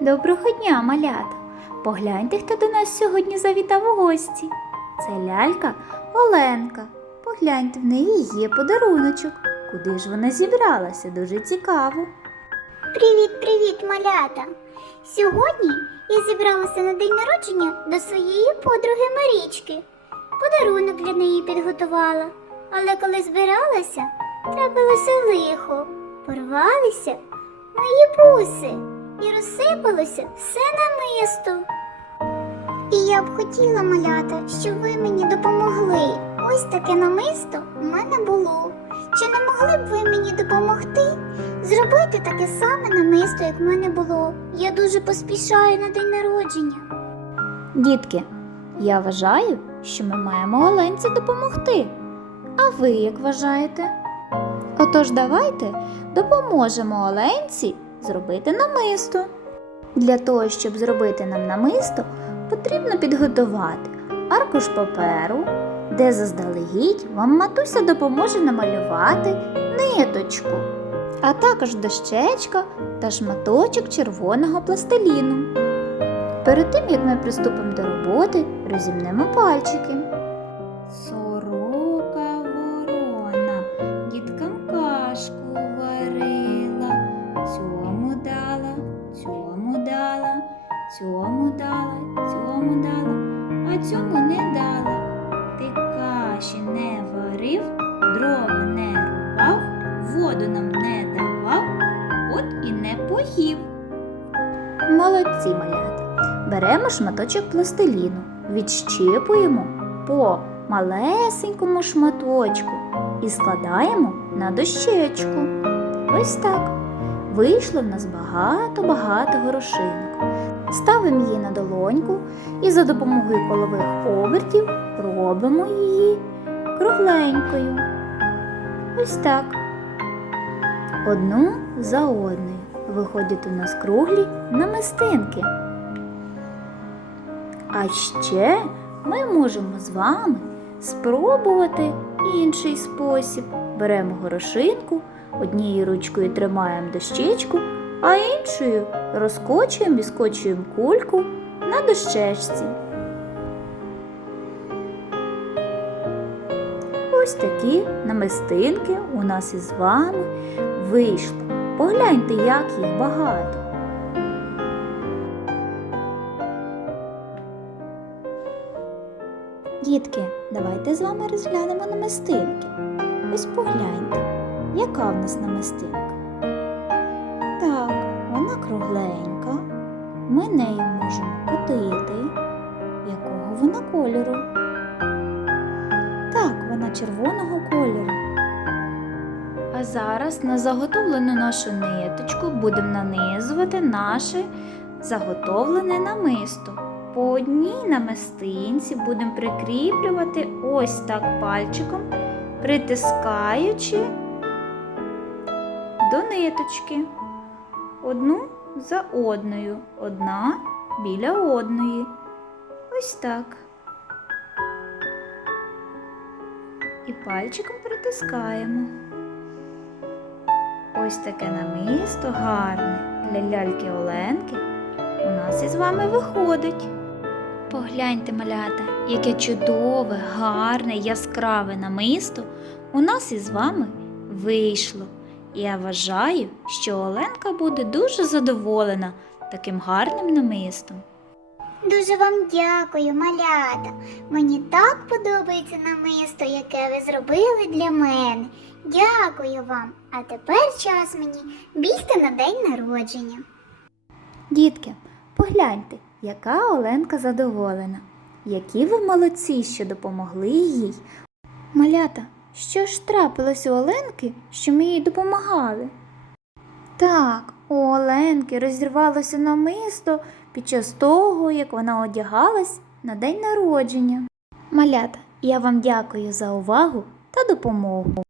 Доброго дня, малята! Погляньте, хто до нас сьогодні завітав у гості. Це лялька Оленка. Погляньте, в неї є подаруночок. Куди ж вона зібралася? Дуже цікаво. Привіт, привіт, малята! Сьогодні я зібралася на день народження до своєї подруги Марічки. Подарунок для неї підготувала. Але коли збиралася, трапилося лихо. Порвалися мої буси і розсипалося все намисто. І я б хотіла, малята, щоб ви мені допомогли. Ось таке намисто в мене було. Чи не могли б ви мені допомогти зробити таке саме намисто, як в мене було? Я дуже поспішаю на день народження. Дітки, я вважаю, що ми маємо Оленці допомогти. А ви як вважаєте? Отож, давайте допоможемо Оленці зробити намисто. Для того, щоб зробити нам намисто, потрібно підготувати аркуш паперу, де заздалегідь вам матуся допоможе намалювати ниточку, а також дощечка та шматочок червоного пластиліну. Перед тим, як ми приступимо до роботи, розімнемо пальчики. Каші не варив, дрова не рубав, воду нам не давав, от і не поїв. Молодці малята. Беремо шматочок пластиліну, відщипуємо по малесенькому шматочку і складаємо на дощечку. Ось так. Вийшло в нас багато-багато горошинок. Ставимо її на долоньку і за допомогою колових обертів робимо її кругленькою. Ось так. Одну за одною виходять у нас круглі намистинки. А ще ми можемо з вами спробувати інший спосіб. Беремо горошинку, однією ручкою тримаємо дощечку, а іншою розкочуємо і скочуємо кульку на дощечці. Ось такі намистинки у нас із вами вийшли. Погляньте, як їх багато. Дітки, давайте з вами розглянемо намистинки. Ось погляньте, яка в нас намистинка. Вона кругленька. Ми нею можемо кутити. Якого вона кольору? Так, вона червоного кольору. А зараз на заготовлену нашу ниточку будемо нанизувати наше заготовлене намисто. По одній намистинці будемо прикріплювати ось так пальчиком, притискаючи до ниточки. Одну за одною, одна біля одної. Ось так. І пальчиком притискаємо. Ось таке намисто гарне для ляльки Оленки у нас із вами виходить. Погляньте, малята, яке чудове, гарне, яскраве намисто у нас із вами вийшло. І я вважаю, що Оленка буде дуже задоволена таким гарним намистом. Дуже вам дякую, малята. Мені так подобається намисто, яке ви зробили для мене. Дякую вам. А тепер час мені бігти на день народження. Дітки, погляньте, яка Оленка задоволена. Які ви молодці, що допомогли їй. Малята, що ж трапилось у Оленки, що ми їй допомагали? Так, у Оленки розірвалося намисто під час того, як вона одягалась на день народження. Малята, я вам дякую за увагу та допомогу.